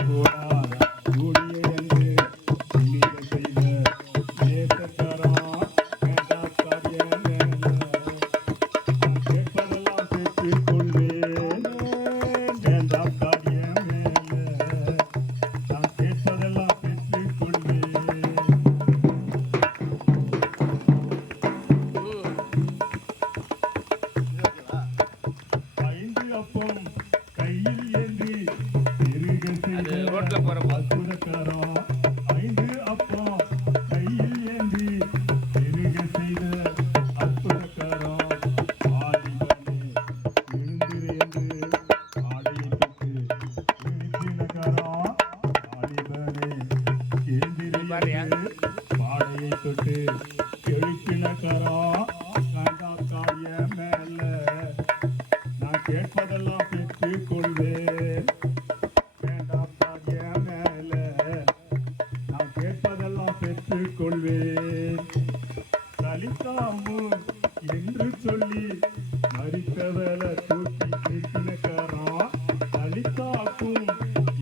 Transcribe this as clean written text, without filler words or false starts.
கூடாத கூடிய என்று நீங்க செய்த நேசக்கரா வேண்டா காரியம் கேட்பதெல்லாம் பெற்றுக் கொள்வேன் வேண்டா காரியம் நான் கேட்பதெல்லாம் பெற்றுக் கொள்வேன். ஐந்து அப்பம் கையில் ஏந்தி பெருக செய்த அற்புதக்காரா ஐந்து அப்பம் கையில் ஏந்தி பெருக செய்த அற்புதக்காரா ஆதிபனே எழுந்திரு என்று ஆடையை தொட்டு எழுப்பினக்காரா ஆதிபனே எழுந்திரு என்று ஆடையை தொட்டு எழுப்பினக்காரா வேண்டாம் காரியம் மேல நான் கேட்பதெல்லாம் பெற்றுக் கொள்வேன் வேண்டாம் காரியம் மேல நான் கேட்பதெல்லாம் பெற்றுக் கொள்வேன். சலித்தாமு என்று சொல்லி மறித்தவள தூக்கி